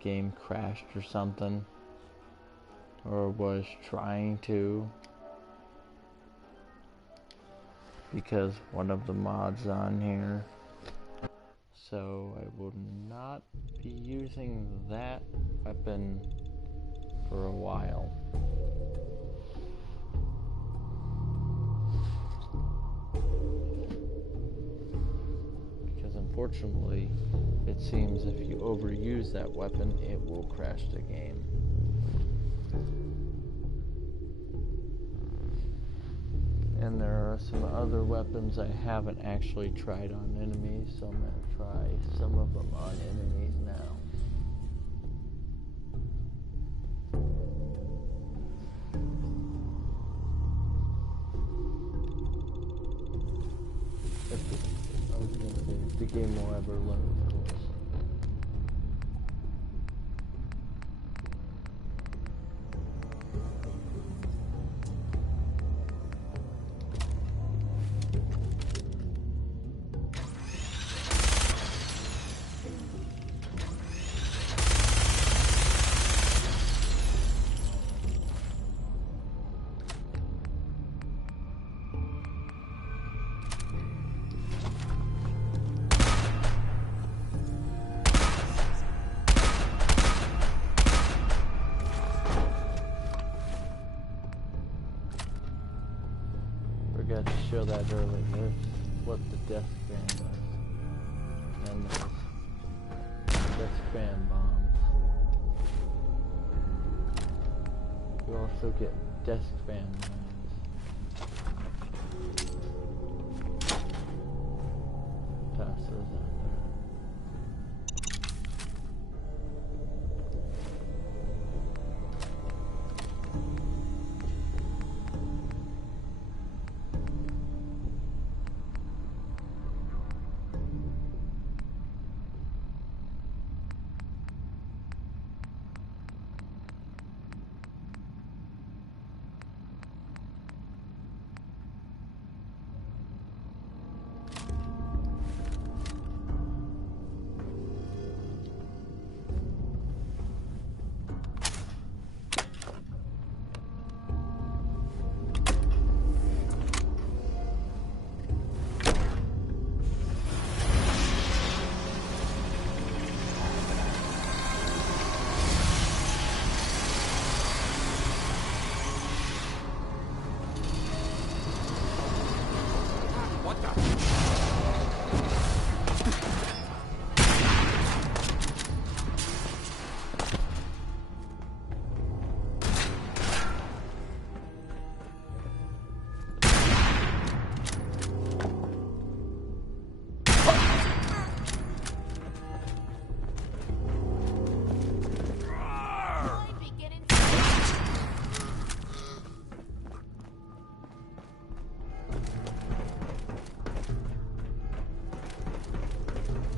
game crashed or something, or was trying to, because one of the mods on here. So I will not be using that weapon for a while. Because unfortunately, it seems if you overuse that weapon, it will crash the game. And there are some other weapons I haven't actually tried on enemies, so I'm going to try some of them on enemies now. I was going to say, if the game will ever load, of course. Forgot to show that earlier. There's what the death fan does. And there's death fan bombs. You also get death fan mines. Toss those out there.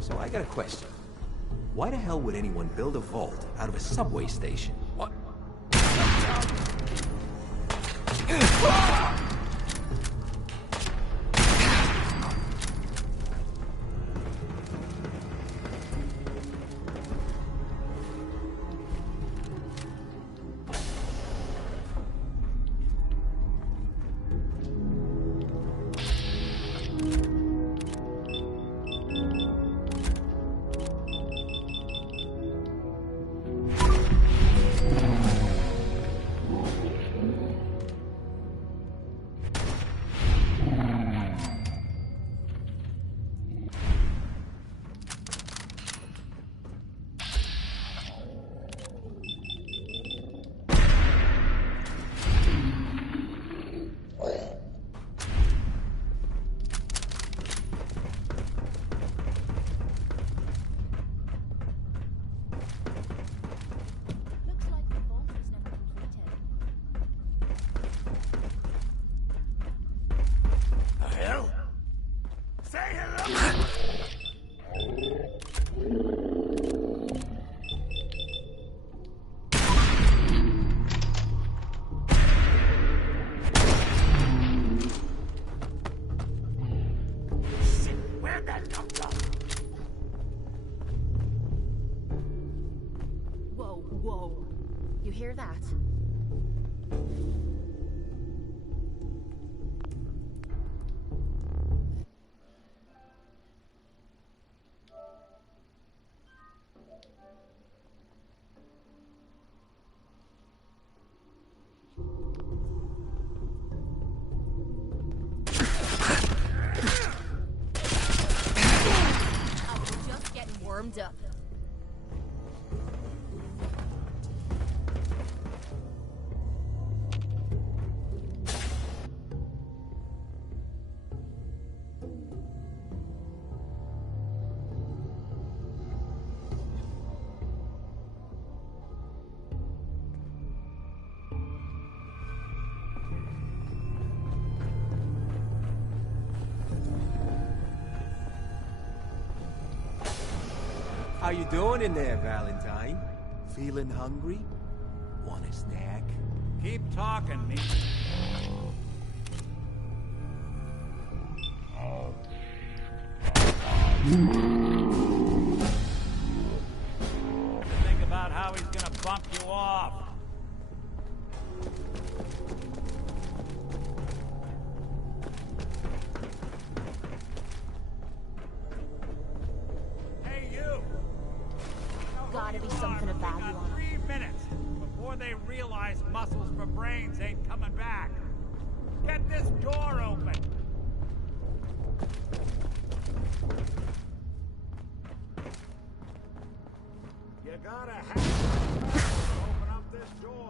So I got a question. Why the hell would anyone build a vault out of a subway station? What? hear that? I'm just getting warmed up. How you doing in there, Valentine? Feeling hungry? Want a snack? Keep talking, me. Think about how he's gonna bump you off. Hey, you! Gotta be something of value Got on 3 minutes before they realize muscles for brains ain't coming back. Get this door open. You gotta have to open up this door.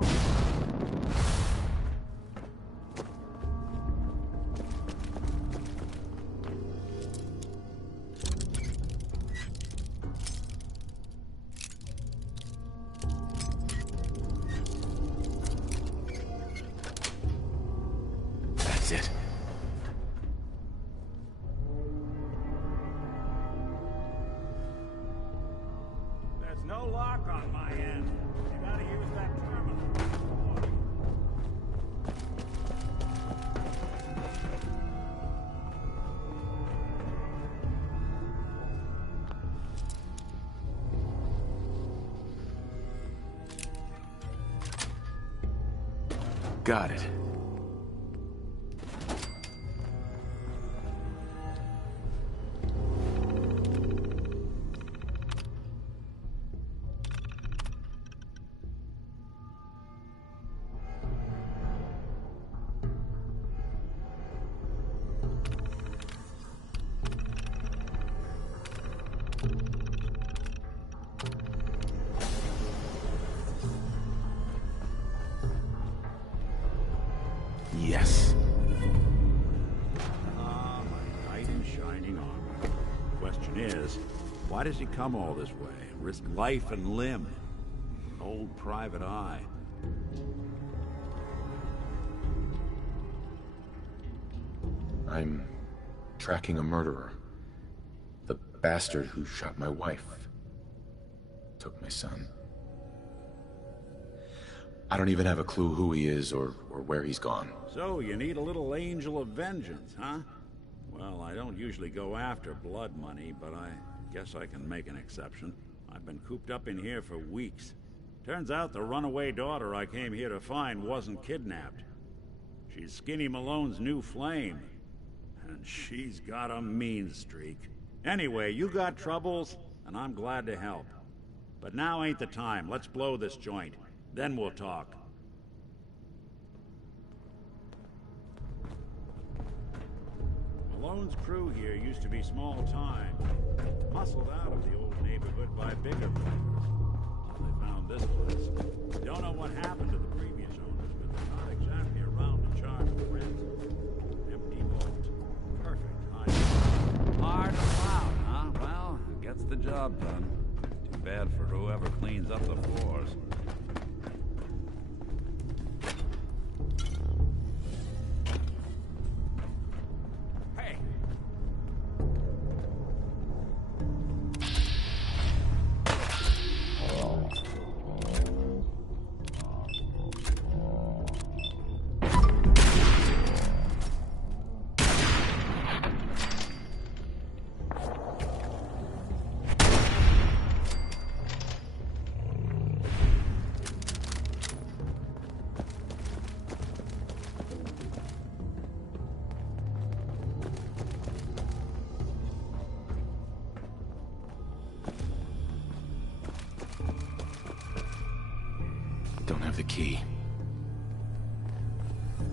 That's it. There's no lock on my end. You gotta use that terminal. Got it. Yes. Ah, my knight in shining armor. Question is, why does he come all this way? Risk life and limb? An old private eye. I'm tracking a murderer. The bastard who shot my wife. Took my son. I don't even have a clue who he is or where he's gone. So, you need a little angel of vengeance, huh? Well, I don't usually go after blood money, but I guess I can make an exception. I've been cooped up in here for weeks. Turns out the runaway daughter I came here to find wasn't kidnapped. She's Skinny Malone's new flame. And she's got a mean streak. Anyway, you got troubles, and I'm glad to help. But now ain't the time. Let's blow this joint. Then we'll talk. Malone's crew here used to be small time. Muscled out of the old neighborhood by bigger players. So they found this place. Don't know what happened to the previous owners, but they're not exactly around to charge for rent. Empty vault. Perfect hiding. Hard and loud, huh? Well, gets the job done. Too bad for whoever cleans up the floors. Hey! key.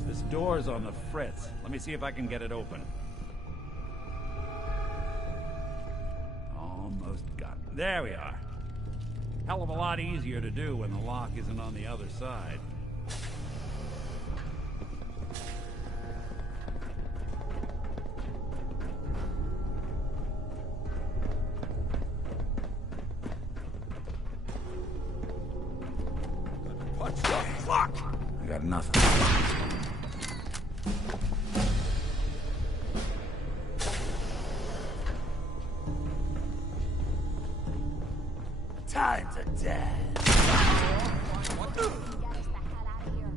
This door's on the fritz. Let me see if I can get it open. Almost got it. There we are. Hell of a lot easier to do when the lock isn't on the other side. What's the fuck? I got nothing. Time to dance. Get us the hell out of here.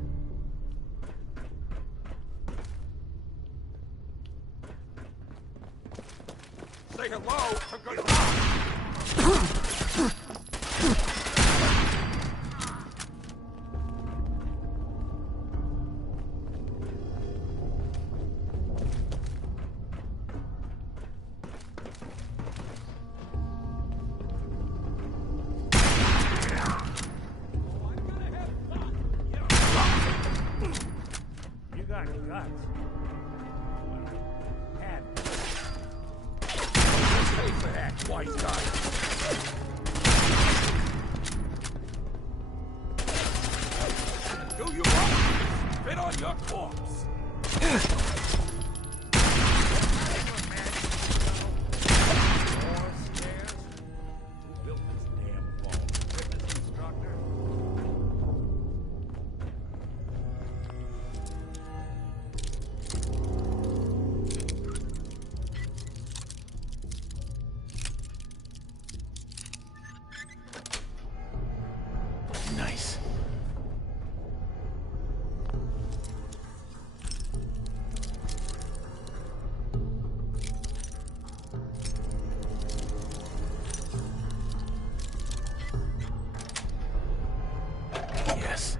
Say hello to good luck. You got guts. Head. Pay for that, twice guy. Do you want spit on your corpse? More stairs? Who built this damn vault? Fitness instructor? Nice. Yes.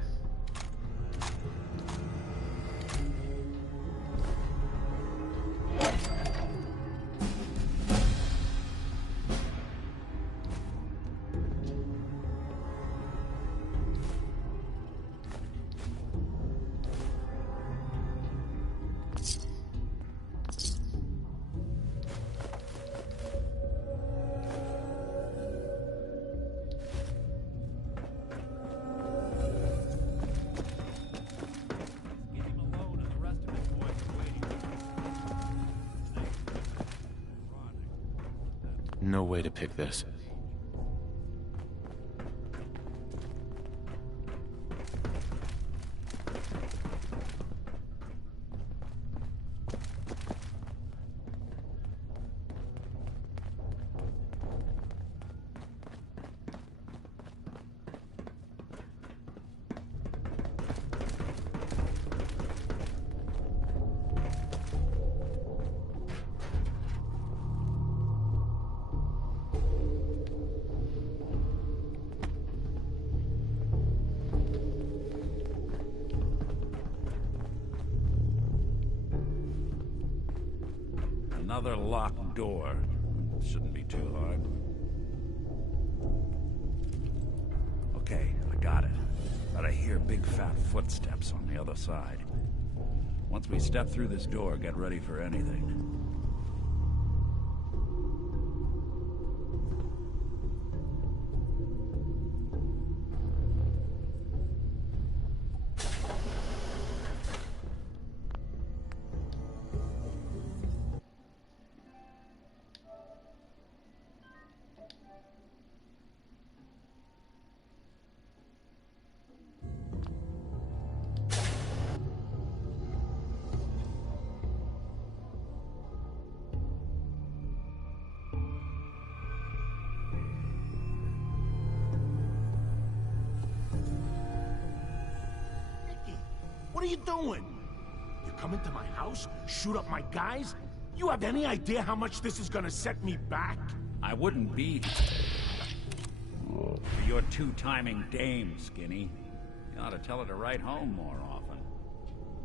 Get him alone and the rest of his boys are waiting. No way to pick this. Another locked door. Shouldn't be too hard. Okay, I got it. But I hear big fat footsteps on the other side. Once we step through this door, get ready for anything. What are you doing? You come into my house, shoot up my guys? You have any idea how much this is gonna set me back? I wouldn't be for your two-timing dame, Skinny. You ought to tell her to write home more often.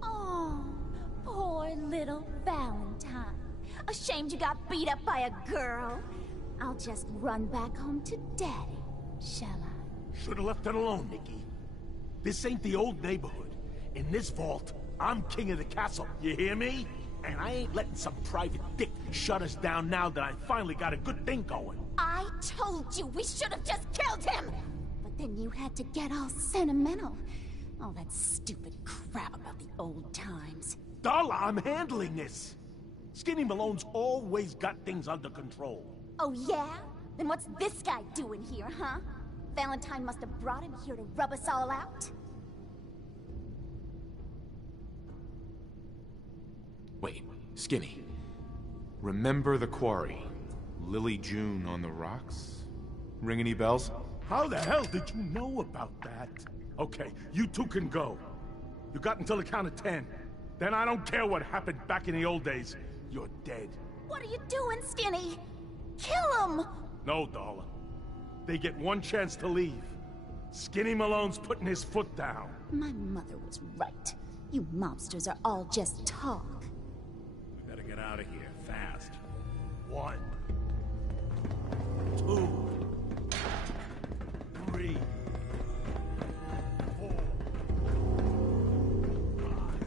Oh, poor little Valentine. Ashamed you got beat up by a girl. I'll just run back home to Daddy, shall I? Should've left it alone, Nikki. This ain't the old neighborhood. In this vault, I'm king of the castle, you hear me? And I ain't letting some private dick shut us down now that I finally got a good thing going. I told you we should have just killed him! But then you had to get all sentimental. All that stupid crap about the old times. Darla, I'm handling this. Skinny Malone's always got things under control. Oh yeah? Then what's this guy doing here, huh? Valentine must have brought him here to rub us all out? Wait, Skinny. Remember the quarry? Lily June on the rocks? Ring any bells? How the hell did you know about that? Okay, you two can go. You got until the count of 10. Then I don't care what happened back in the old days. You're dead. What are you doing, Skinny? Kill him! No, Darla. They get one chance to leave. Skinny Malone's putting his foot down. My mother was right. You mobsters are all just talk. We gotta get out of here, fast. 1, 2, 3, 4, 5.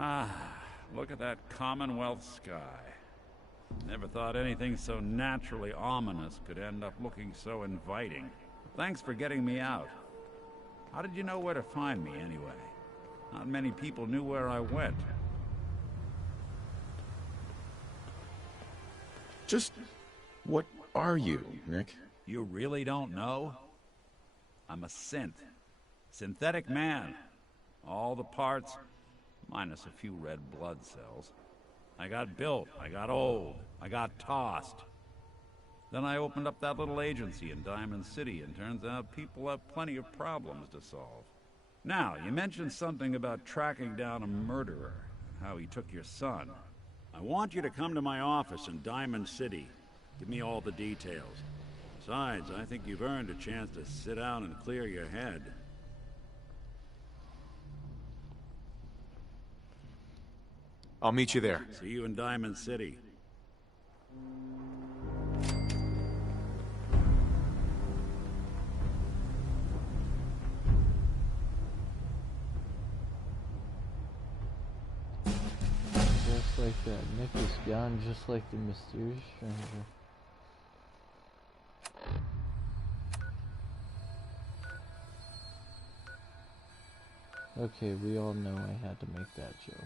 Ah, look at that Commonwealth sky. Never thought anything so naturally ominous could end up looking so inviting. Thanks for getting me out. How did you know where to find me, anyway? Not many people knew where I went. Just... what are you, Nick? You really don't know? I'm a synth. Synthetic man. All the parts, minus a few red blood cells. I got built, I got old, I got tossed. Then I opened up that little agency in Diamond City, and turns out people have plenty of problems to solve. Now, you mentioned something about tracking down a murderer, how he took your son. I want you to come to my office in Diamond City. Give me all the details. Besides, I think you've earned a chance to sit down and clear your head. I'll meet you there. See you in Diamond City. Just like that. Nick is gone, just like the mysterious stranger. Okay, we all know I had to make that joke.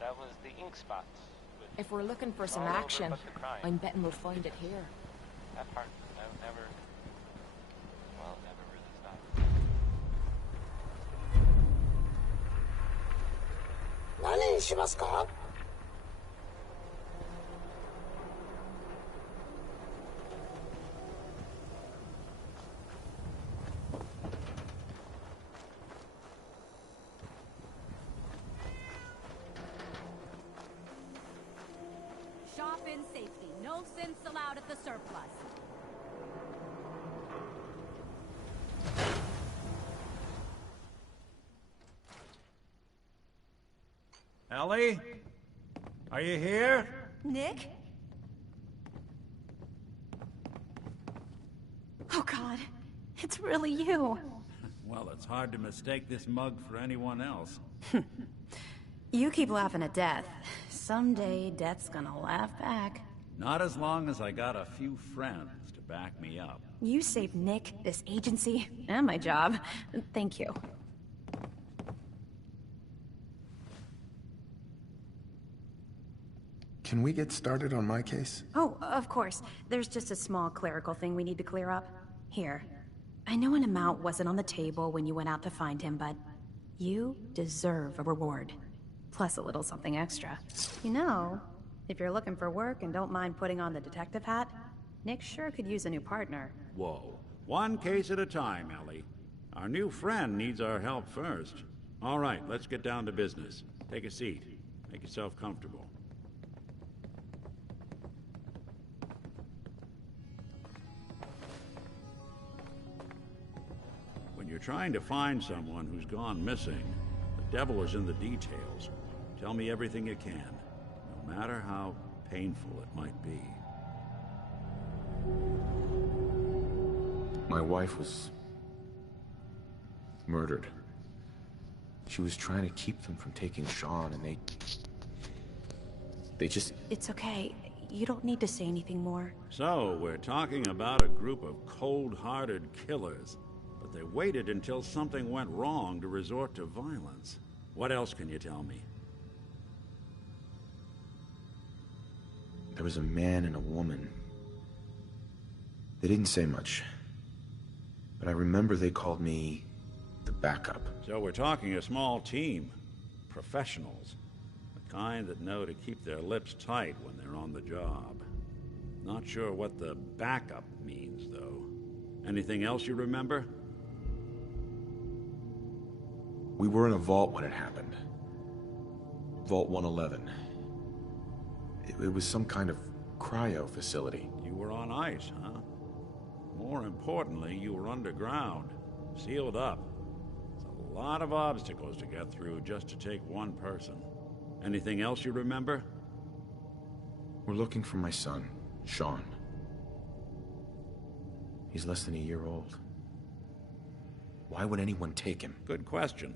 That was the ink spots with If we're looking for some action, I'm betting we'll find it here. That part, never really stopped. 何にしますか? Shop in safety. No synths allowed at the surplus. Ellie? Are you here? Nick? Oh God, it's really you. Well, it's hard to mistake this mug for anyone else. You keep laughing at death. Someday, death's gonna laugh back. Not as long as I got a few friends to back me up. You saved Nick, this agency, and my job. Thank you. Can we get started on my case? Oh, of course. There's just a small clerical thing we need to clear up. Here. I know an amount wasn't on the table when you went out to find him, but you deserve a reward. Plus a little something extra. You know, if you're looking for work and don't mind putting on the detective hat, Nick sure could use a new partner. Whoa. One case at a time, Ellie. Our new friend needs our help first. All right, let's get down to business. Take a seat. Make yourself comfortable. When you're trying to find someone who's gone missing, the devil is in the details. Tell me everything you can, no matter how painful it might be. My wife was murdered. She was trying to keep them from taking Sean, and they just... It's okay. You don't need to say anything more. So, we're talking about a group of cold-hearted killers, but they waited until something went wrong to resort to violence. What else can you tell me? There was a man and a woman. They didn't say much, but I remember they called me the backup. So we're talking a small team. Professionals. The kind that know to keep their lips tight when they're on the job. Not sure what the backup means, though. Anything else you remember? We were in a vault when it happened. Vault 111. It was some kind of cryo facility. You were on ice, huh? More importantly, you were underground. Sealed up. It's a lot of obstacles to get through just to take one person. Anything else you remember? We're looking for my son, Sean. He's less than a year old. Why would anyone take him? Good question.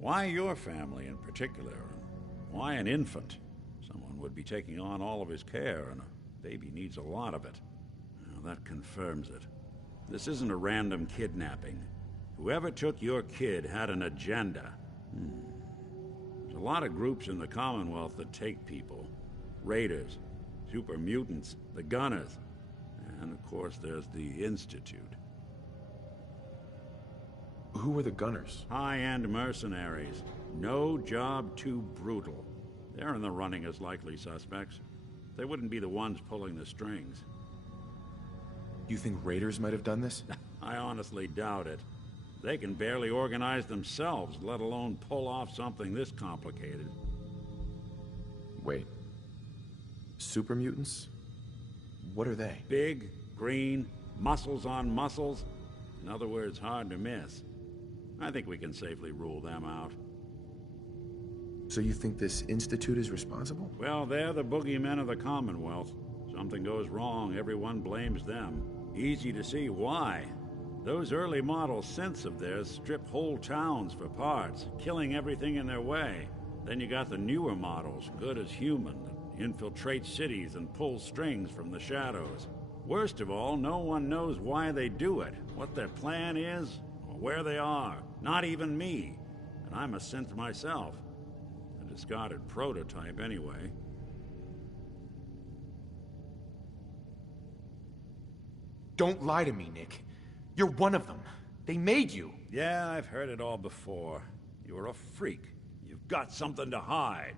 Why your family in particular? And why an infant? Someone would be taking on all of his care, and a baby needs a lot of it. Now, that confirms it. This isn't a random kidnapping. Whoever took your kid had an agenda. There's a lot of groups in the Commonwealth that take people. Raiders, super mutants, the Gunners, and of course there's the Institute. Who were the Gunners? High-end mercenaries. No job too brutal. They're in the running as likely suspects. They wouldn't be the ones pulling the strings. You think raiders might have done this? I honestly doubt it. They can barely organize themselves, let alone pull off something this complicated. Wait. Super mutants? What are they? Big, green, muscles on muscles. In other words, hard to miss. I think we can safely rule them out. So you think this Institute is responsible? Well, they're the boogeymen of the Commonwealth. Something goes wrong, everyone blames them. Easy to see why. Those early model synths of theirs strip whole towns for parts, killing everything in their way. Then you got the newer models, good as human, that infiltrate cities and pull strings from the shadows. Worst of all, no one knows why they do it, what their plan is, or where they are. Not even me. And I'm a synth myself. A discarded prototype, anyway. Don't lie to me, Nick. You're one of them. They made you. Yeah, I've heard it all before. You're a freak. You've got something to hide.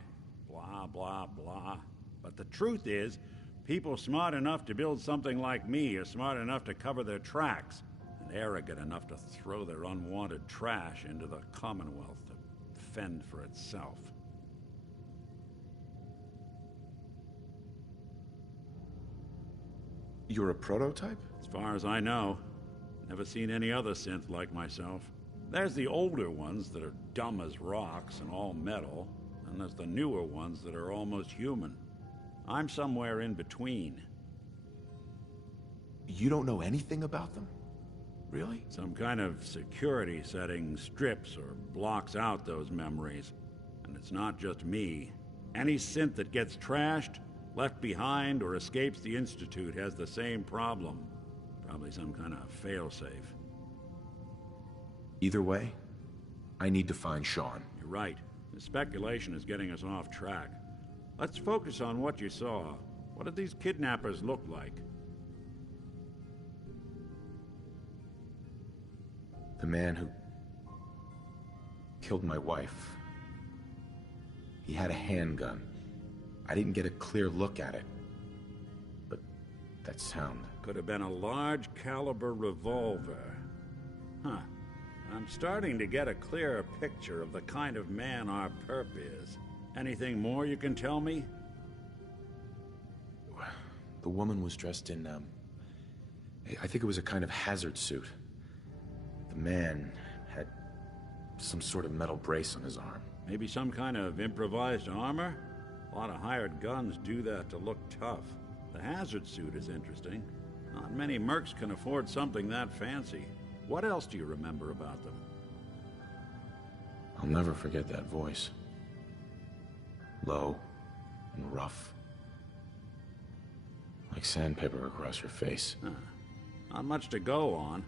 Blah, blah, blah. But the truth is, people smart enough to build something like me are smart enough to cover their tracks, and arrogant enough to throw their unwanted trash into the Commonwealth to fend for itself. You're a prototype? As far as I know. Never seen any other synth like myself. There's the older ones that are dumb as rocks and all metal, and there's the newer ones that are almost human. I'm somewhere in between. You don't know anything about them? Really? Some kind of security setting strips or blocks out those memories. And it's not just me. Any synth that gets trashed, left behind, or escapes the Institute has the same problem. Probably some kind of failsafe. Either way, I need to find Sean. You're right. The speculation is getting us off track. Let's focus on what you saw. What did these kidnappers look like? The man who killed my wife. He had a handgun. I didn't get a clear look at it, but that sound. Could have been a large caliber revolver. Huh. I'm starting to get a clearer picture of the kind of man our perp is. Anything more you can tell me? The woman was dressed in, I think it was a kind of hazard suit. The man had some sort of metal brace on his arm. Maybe some kind of improvised armor? A lot of hired guns do that to look tough. The hazard suit is interesting. Not many mercs can afford something that fancy. What else do you remember about them? I'll never forget that voice. Low and rough. Like sandpaper across your face. Huh. Not much to go on,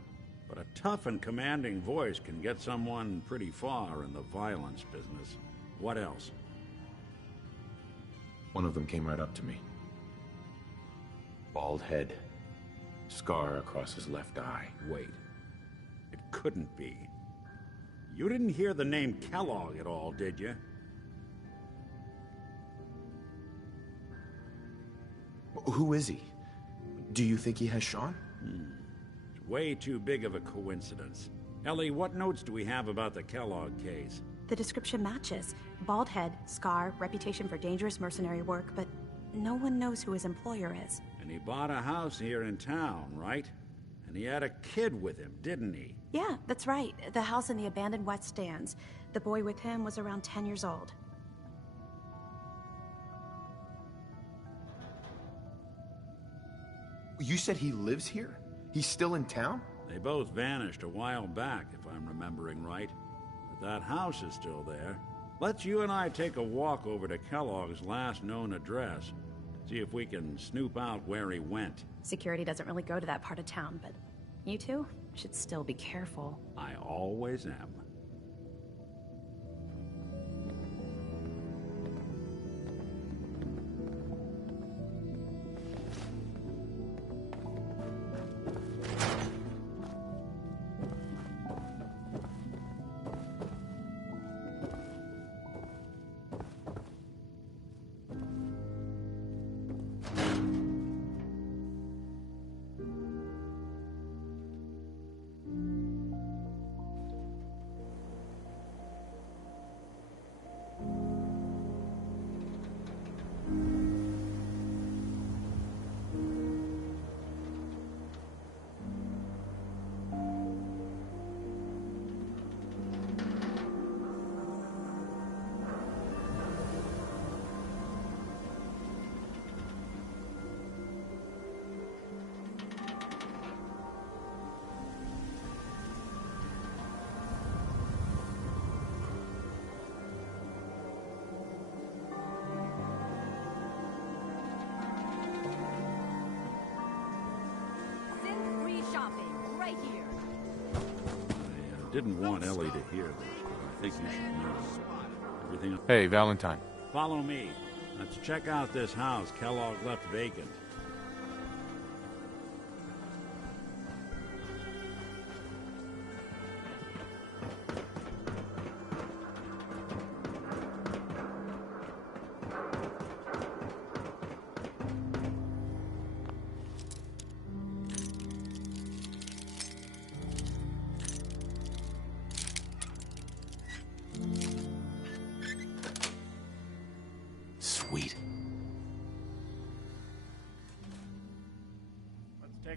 but a tough and commanding voice can get someone pretty far in the violence business. What else? One of them came right up to me. Bald head. Scar across his left eye. Wait. It couldn't be. You didn't hear the name Kellogg at all, did you? Who is he? Do you think he has Sean? It's way too big of a coincidence. Ellie, what notes do we have about the Kellogg case? The description matches. Bald head, scar, reputation for dangerous mercenary work, but no one knows who his employer is. And he bought a house here in town, right? And he had a kid with him, didn't he? Yeah, that's right. The house in the abandoned West Stands. The boy with him was around 10 years old. You said he lives here? He's still in town? They both vanished a while back, if I'm remembering right. But that house is still there. Let's you and I take a walk over to Kellogg's last known address. See if we can snoop out where he went. Security doesn't really go to that part of town, but you two should still be careful. I always am. Didn't want Ellie to hear this, but I think you should know. Everything. Hey, Valentine. Follow me. Let's check out this house Kellogg left vacant.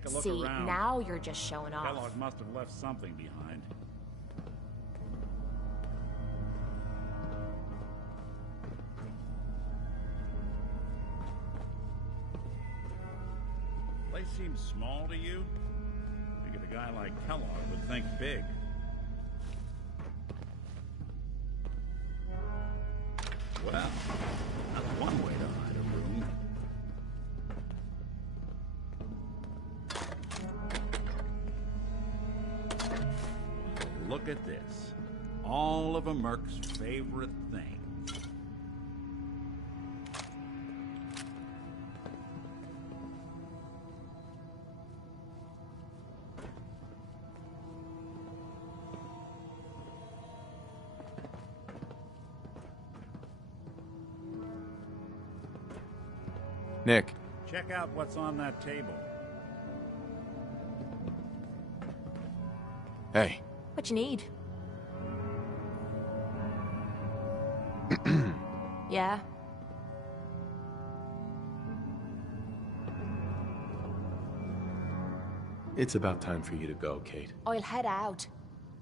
Take a look See, around. now you're just showing off. Kellogg must have left something behind. Place seems small to you? Figured a guy like Kellogg would think big. Well, that's one way to hide a room. Look at this. All of a Merc's favorite things. Nick. Check out what's on that table. Hey. What you need? Yeah? It's about time for you to go, Kate. I'll head out.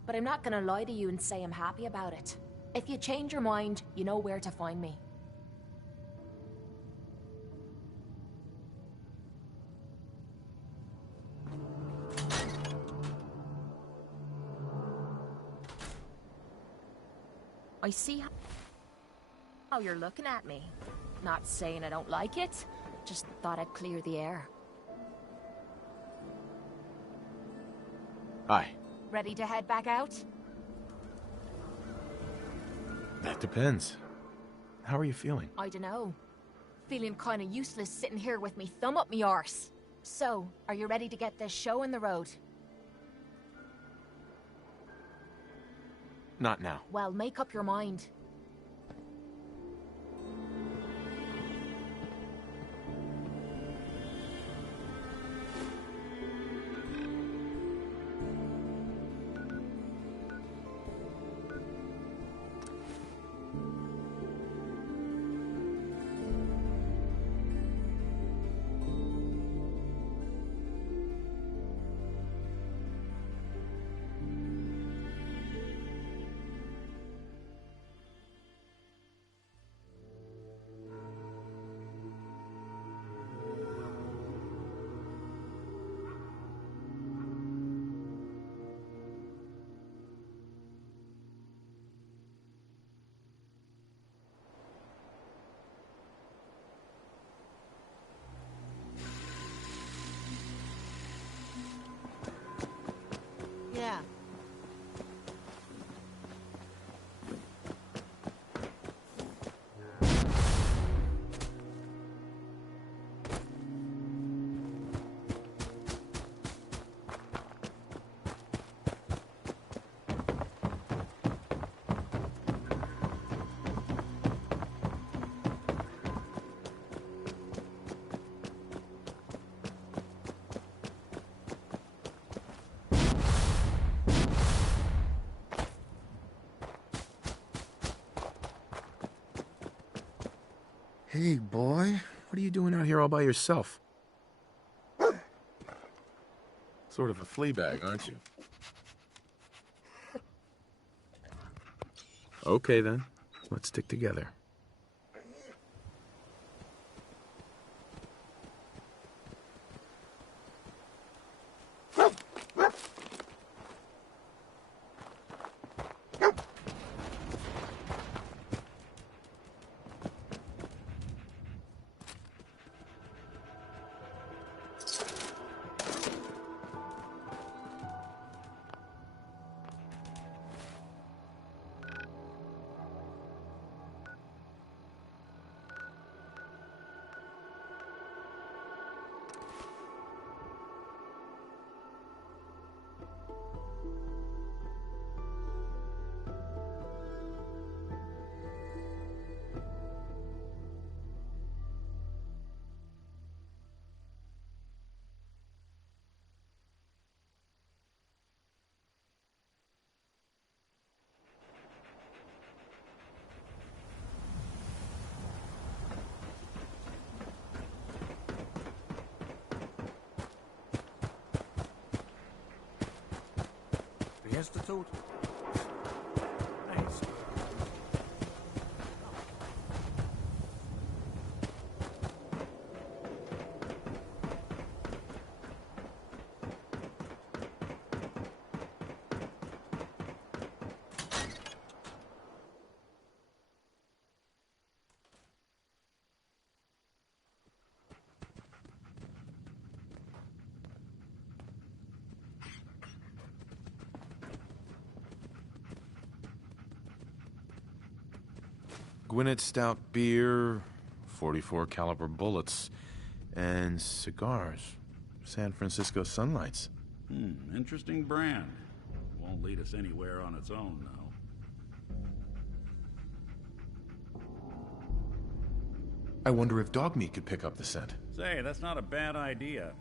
But I'm not gonna lie to you and say I'm happy about it. If you change your mind, you know where to find me. I see how you're looking at me. Not saying I don't like it, just thought I'd clear the air. Hi. Ready to head back out? That depends. How are you feeling? I dunno. Feeling kinda useless sitting here with me thumb up me arse. So, are you ready to get this show in the road? Not now. Well, make up your mind. Yeah. Hey, boy. What are you doing out here all by yourself? Sort of a flea bag, aren't you? Okay, then. Let's stick together. Institute? Thanks. Gwinnett Stout beer, 44 caliber bullets, and cigars. San Francisco Sunlights. Interesting brand. Won't lead us anywhere on its own, though. I wonder if dog meat could pick up the scent. Say, that's not a bad idea.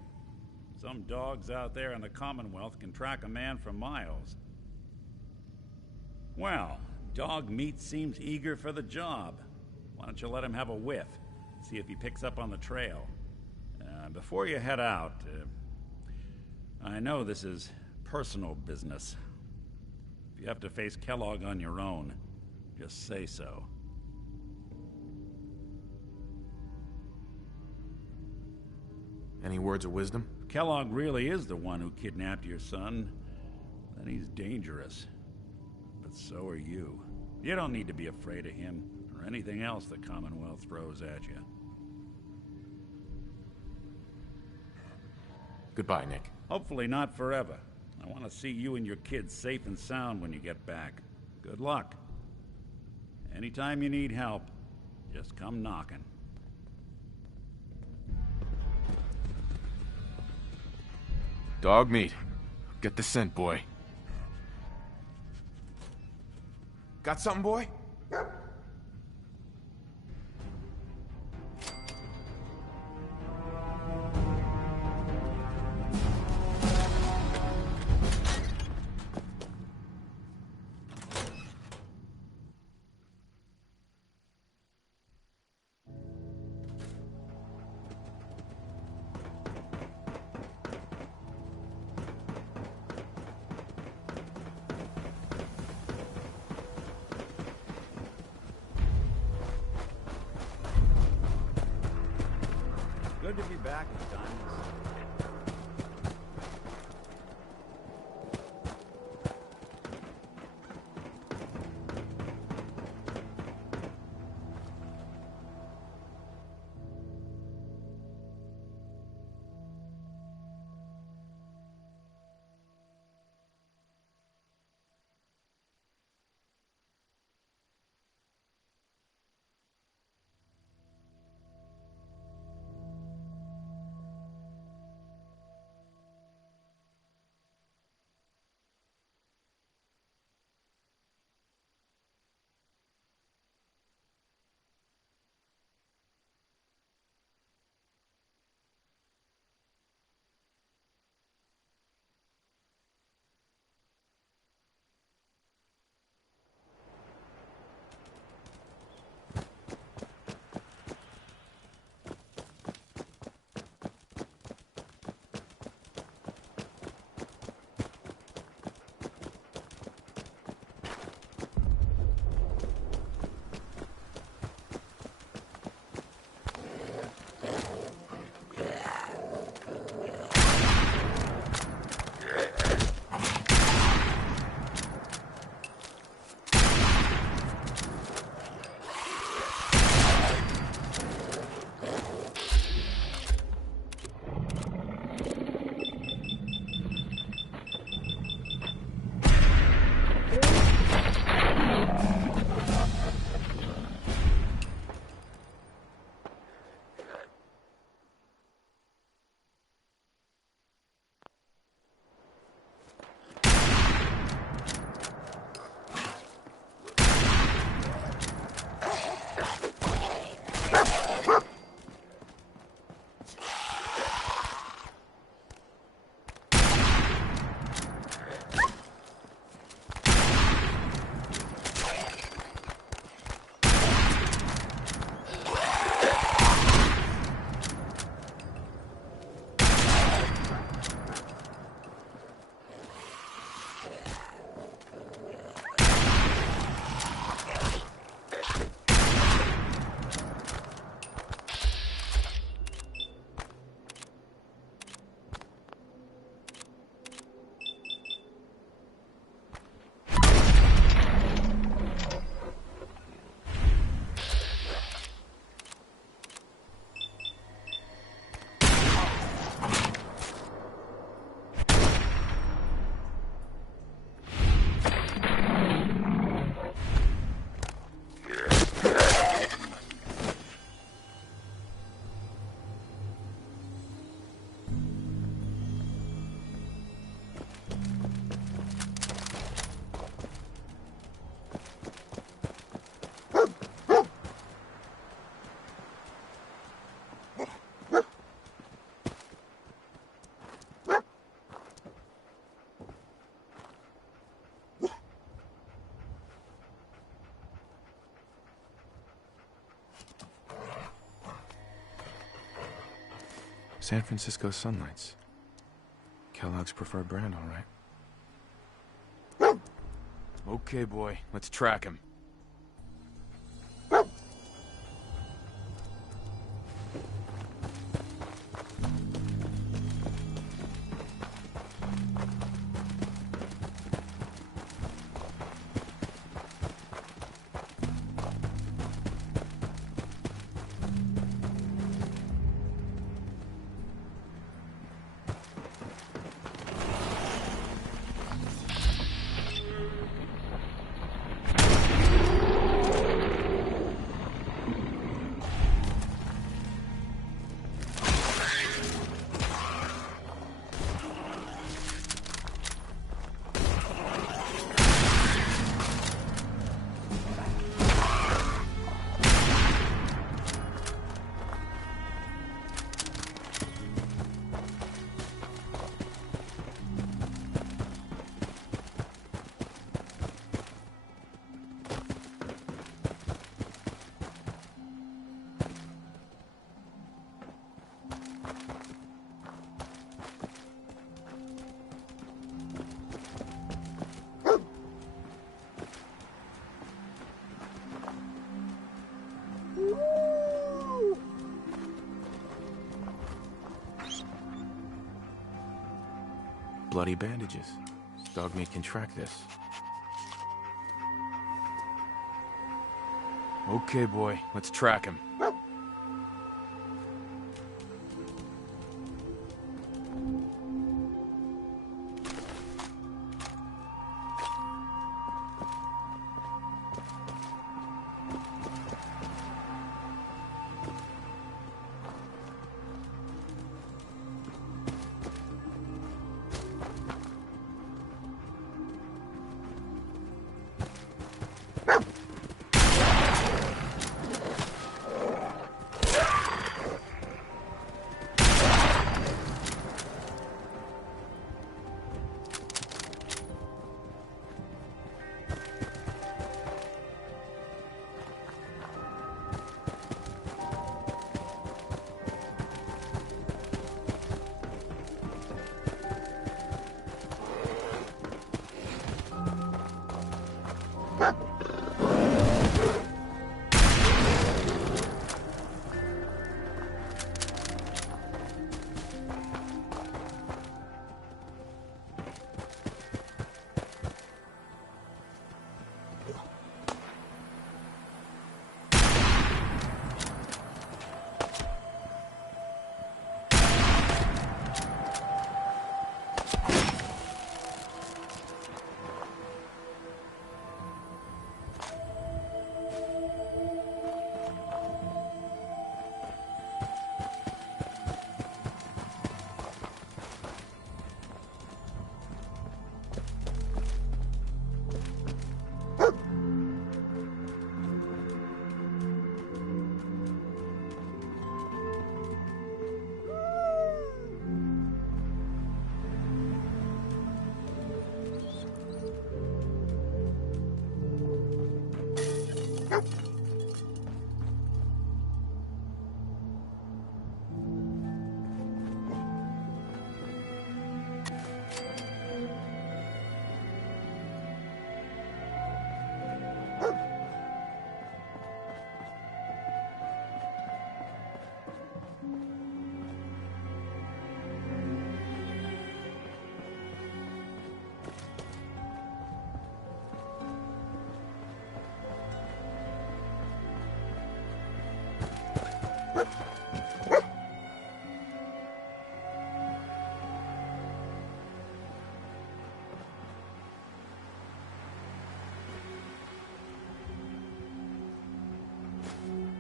Some dogs out there in the Commonwealth can track a man for miles. Well, dog meat seems eager for the job. Why don't you let him have a whiff? See if he picks up on the trail. Before you head out, I know this is personal business. If you have to face Kellogg on your own, just say so. Any words of wisdom? If Kellogg really is the one who kidnapped your son, then he's dangerous. But so are you. You don't need to be afraid of him, or anything else the Commonwealth throws at you. Goodbye, Nick. Hopefully not forever. I want to see you and your kids safe and sound when you get back. Good luck. Anytime you need help, just come knocking. Dog meat. Get the scent, boy. Got something, boy? Good to be back with Diamonds. San Francisco Sunlights. Kellogg's preferred brand, all right. Okay, boy, let's track him. Bloody bandages. Dogmeat can track this. Okay, boy, let's track him.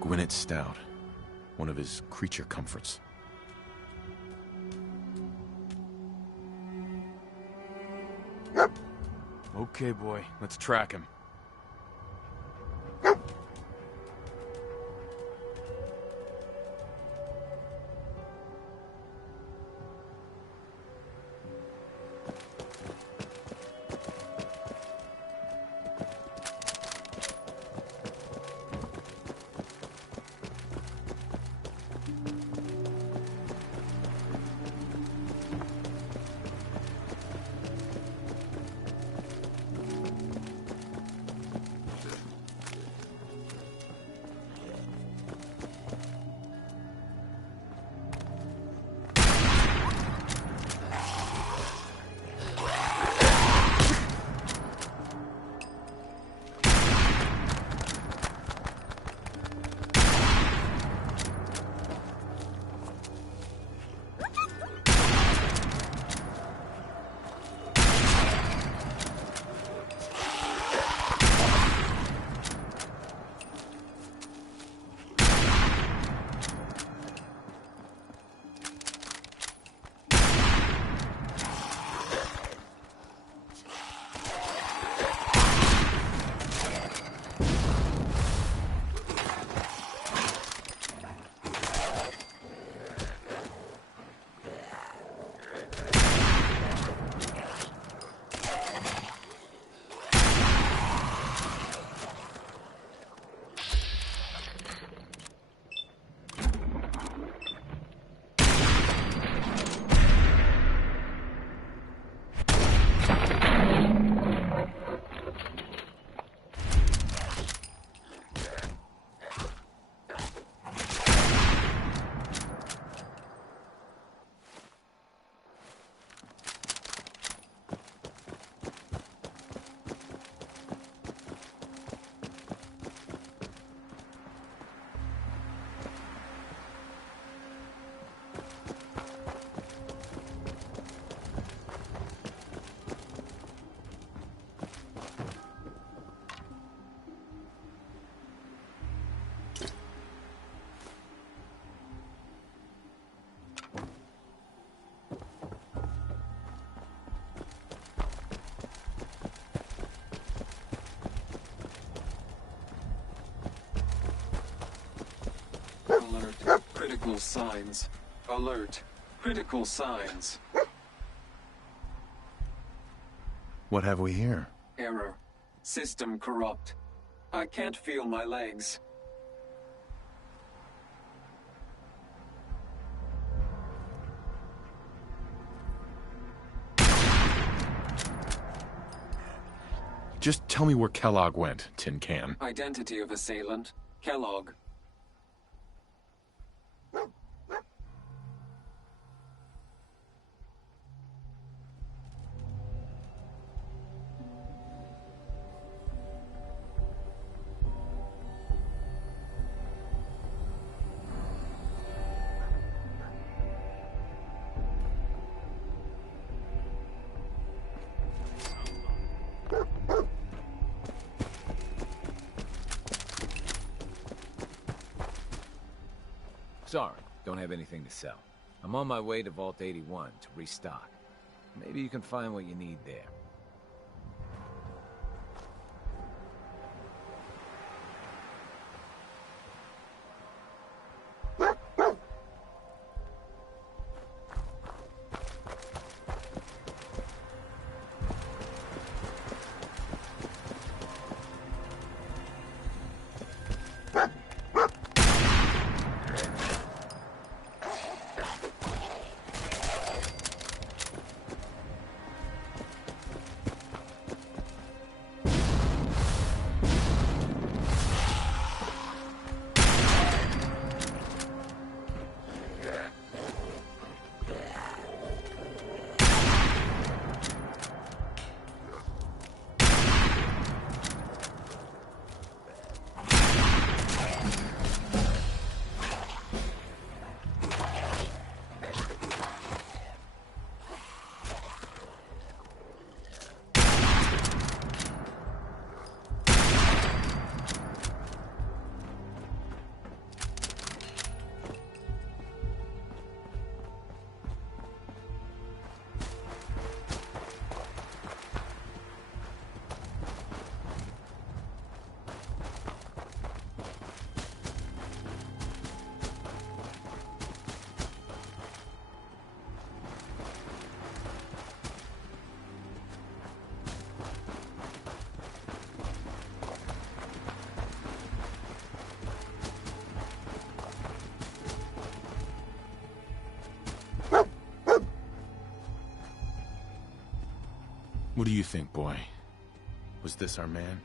Gwyneth Stout, one of his creature comforts. Okay, boy, let's track him. Critical signs. Alert. Critical signs. What have we here? Error. System corrupt. I can't feel my legs. Just tell me where Kellogg went, Tin Can. Identity of assailant. Kellogg. Sorry, don't have anything to sell. I'm on my way to Vault 81 to restock. Maybe you can find what you need there. What do you think, boy? Was this our man?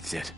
That's it.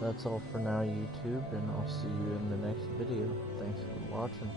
That's all for now, YouTube, and I'll see you in the next video. Thanks for watching.